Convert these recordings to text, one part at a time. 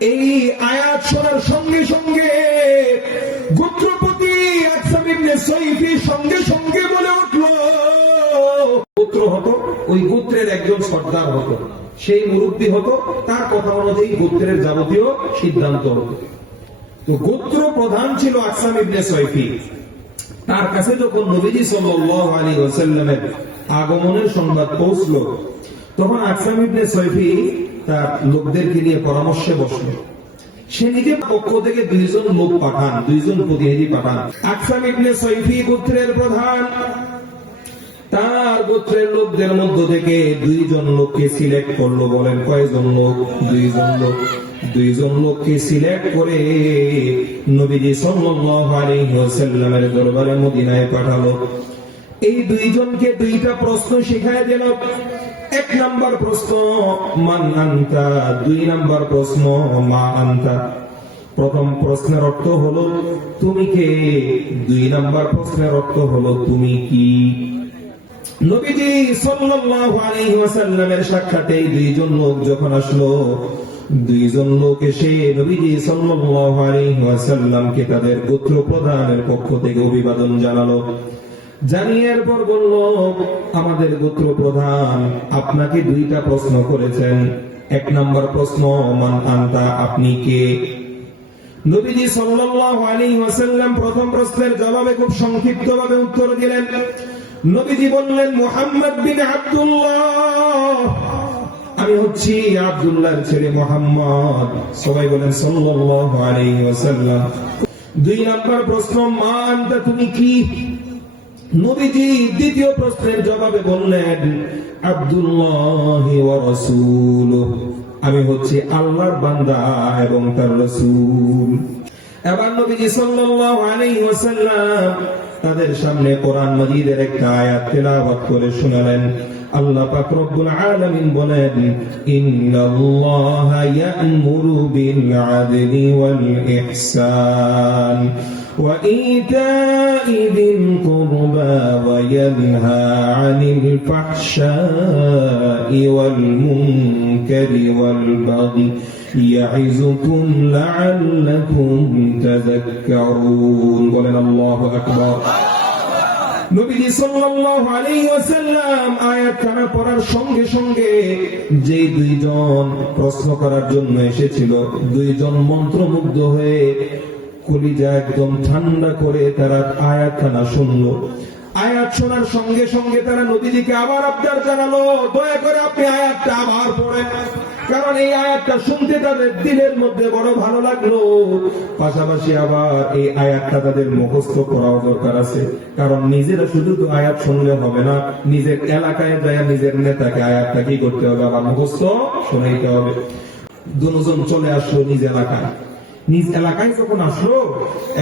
এই আয়াত শোনার সঙ্গে সঙ্গে গোত্রপতি আকসাম ইবনে সাইফি সঙ্গে সঙ্গে বলে উঠল, গোত্র হতো, ওই গোত্রের একজন সর্দার হতো, সেই মুরব্বী হতো, তার কথা অনুযায়ী গোত্রের যাবতীয় সিদ্ধান্ত হতো। তো গোত্র প্রধান ছিল আকসাম ইবনে সাইফি। তার কাছে যখন নবীজি সাল্লাল্লাহু আলাইহি ওয়াসাল্লামের আগমনের সংবাদ পৌঁছলো, তখন আকসাম ইবনে সাইফি তার লোকদেরকে নিয়ে পরামর্শে বসলো। সে নিজের পক্ষ থেকে দুইজন লোক পাঠান, দুইজন প্রতিনিধি পাঠান। আকসাম ইবনে সাইফি গোত্রের প্রধান, তার গোত্রের লোকদের মধ্য থেকে দুইজন লোককে সিলেক্ট করলো। বলেন কয়জন লোক? দুইজন লোককে সিলেক্ট করে নবীজি সাল্লাল্লাহু আলাইহি ওয়াসাল্লামের দরবারে মদিনায় পাঠালো। এই দুইজনকে দুইটা প্রশ্ন শিখায় দিল। এক নাম্বার প্রশ্ন মান আনতা, দুই নাম্বার প্রশ্ন মা আনতা। প্রথম প্রশ্নের অর্থ হলো তুমি কে, দুই নাম্বার প্রশ্নের অর্থ হলো তুমি কি। নবীজি সাল্লাল্লাহু আলাইহি ওয়াসাল্লামের সাক্ষাতে দুইজন লোক যখন আসলো, দুইজন লোক এসে নবীজি সাল্লাল্লাহু আলাইহি ওয়াসাল্লামকে তাদের গোত্র প্রধানের পক্ষ থেকে অভিবাদন জানালো। জানিয়ার পর বলল, আমাদের গোত্র প্রধান আপনাকে দুইটা প্রশ্ন করেছেন। এক নাম্বার প্রশ্ন মান আনতা, আপনি কে। নবীজি সাল্লাল্লাহু আলাইহি ওয়াসাল্লাম প্রথম প্রশ্নের জবাবে খুব সংক্ষিপ্তভাবে উত্তর দিলেন। নবীজি বললেন, মুহাম্মদ বিন আব্দুল্লাহ, আমি হচ্ছি আব্দুল্লাহর ছেলে মুহাম্মদ। সবাই বলেন সাল্লাল্লাহু আলাইহি ওয়াসাল্লাম। দুই নাম্বার প্রশ্ন মা আনতা, তুমি কি। নবীজি দ্বিতীয় প্রশ্নের জবাবে বললেন, আব্দুল্লাহ ওয়া রাসূলুহু, আমি হচ্ছি আল্লাহর বান্দা এবং তার রাসূল। এবার নবীজি সাল্লাল্লাহু আলাইহি ওয়াসাল্লাম তাদের সামনে কোরআন মাজিদের একটা আয়াত তেলাওয়াত করে শোনালেন। আল্লাহ পাক রব্বুল আলামিন বলেন, ইন্নাল্লাহা ইয়া'মুরু বিল আদলি ওয়াল ইহসান ওয়া ইতা'i যিল কুরবা ওয়া ইয়ানহা 'আনিল ফাহশা'i ওয়াল মুনকারি ওয়াল বাগি ইয়া'iযুকুম লা'আল্লাকুম তাযাক্কারুন। বলেন আল্লাহু আকবার। নবীজি সাল্লাল্লাহু আলাইহি ওয়াসাল্লাম আয়াতখানা পড়ার সঙ্গে সঙ্গে যে দুইজন প্রশ্ন করার জন্য এসেছিল, দুইজন মন্ত্রমুগ্ধ হয়ে কলিজা একদম ঠান্ডা করে তারা আয়াতখানা শুনলো। আয়াত শোনার সঙ্গে সঙ্গে তারা নবীজিকে আবার আবদার জানালো, দয়া করে আপনি আয়াতটা আবার পড়েন। কারণ এই আয়াতটা শুনতে তাদের দিলের মধ্যে বড় ভালো লাগলো। পাশাপাশি আবার এই আয়াতটা তাদের মুখস্থ করাও দরকার আছে। কারণ নিজেরা শুধু তো আয়াত শুনলে হবে না, নিজের এলাকায় যায় নিজের নেতাকে আয়াতটা কি করতে হবে, আবার মুখস্থ শোনাইতে হবে। দুজন চলে আসলো নিজ এলাকায়। নিজ এলাকায় যখন আসলো,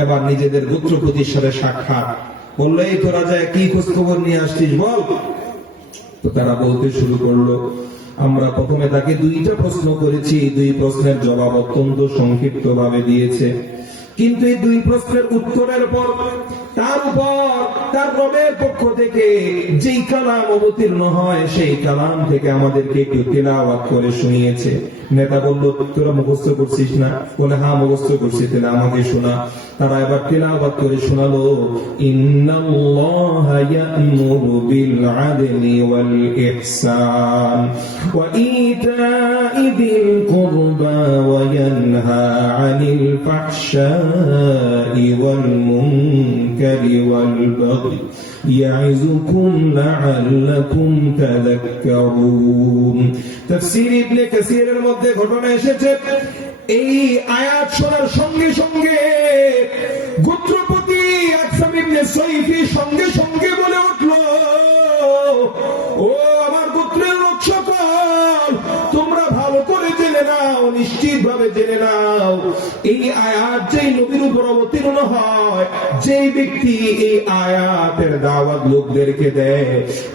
এবার নিজেদের গোত্রপতির সাথে সাক্ষাৎ। বললো, এই তোরা যায় কি খোঁজ খবর নিয়ে আসছিস বল। তো তারা বলতে শুরু করলো, আমরা প্রথমে তাকে দুইটা প্রশ্ন করেছি, দুই প্রশ্নের জবাব অত্যন্ত সংক্ষিপ্ত ভাবে দিয়েছে। কিন্তু এই দুই প্রশ্নের উত্তরের পর তার উপর তার রবের পক্ষ থেকে যেই কালাম অবতীর্ণ হয়, সেই কালাম থেকে আমাদেরকে একটু তেলাওয়াত করে শুনিয়েছে। নেতা বলল, তোরা মুখস্থ করছিস না? বলে, হ্যাঁ মুখস্থ করছি। তাহলে আমাকে শোনা। তারা এবার তেলাওয়াত করে শোনালো, ইন্নাল্লাহা ইয়া'মুরু বিল আদলি ওয়াল ইহসান ওয়া ইতা'i যিল কুরবা ওয়া ইয়ানহা 'আনিল ফাহশা'i ওয়াল মুনকারি ওয়াল বাগি ইয়া'iযুকুম লা'আল্লাকুম তাযাক্কারুন। তাফসীর ইবনে কাসীরের মধ্যে ঘটনা এসেছে, এই আয়াত শোনার সঙ্গে সঙ্গে গোত্রপতি আকসাম ইবনে সাইফি সঙ্গে সঙ্গে বলে উঠল, ও আমার গোত্রের লোক সকল, তোমরা ভালো করে জেনে নাও, নিশ্চিত ভাবে জেনে নাও, এই আয়াত যেই নবীর উপর অবতীর্ণ হয়, যেই ব্যক্তি এই আয়াতের দাওয়াত লোকদেরকে দেয়,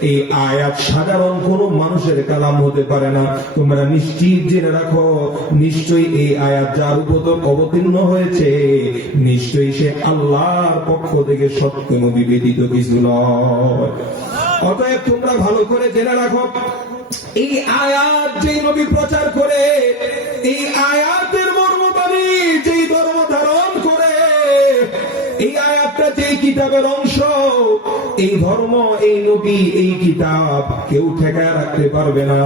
এই আয়াত সাধারণ কোন মানুষের কালাম হতে পারে না। তোমরা নিশ্চিত জেনে রাখো, নিশ্চয়ই এই আয়াত যার উপর অবতীর্ণ হয়েছে, নিশ্চয়ই সে আল্লাহর পক্ষ থেকে সত্য নবী ব্যতীত কিছু নয়। অতএব তোমরা ভালো করে জেনে রাখো, এই আয়াত যে নবী প্রচার করে, এই আয়াতের মর্ম এই আয়াতটা যে কিতাবের অংশ, এই ধর্ম, এই নবী, এই কিতাব কেউ ঠেকায় রাখতে পারবে না।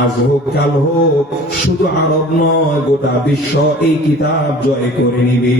আজ হোক কাল হোক, শুধু আরব নয় গোটা বিশ্ব এই কিতাব জয় করে নিবে।